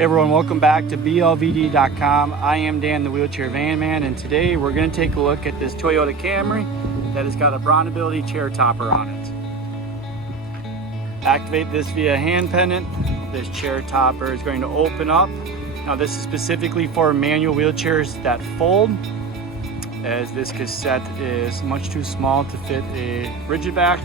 Hey everyone, welcome back to blvd.com. I am Dan, the Wheelchair Van Man, and today we're going to take a look at this Toyota Camry that has got a BraunAbility chair topper on it. Activate this via hand pendant. This chair topper is going to open up. Now this is specifically for manual wheelchairs that fold, as this cassette is much too small to fit a rigid back.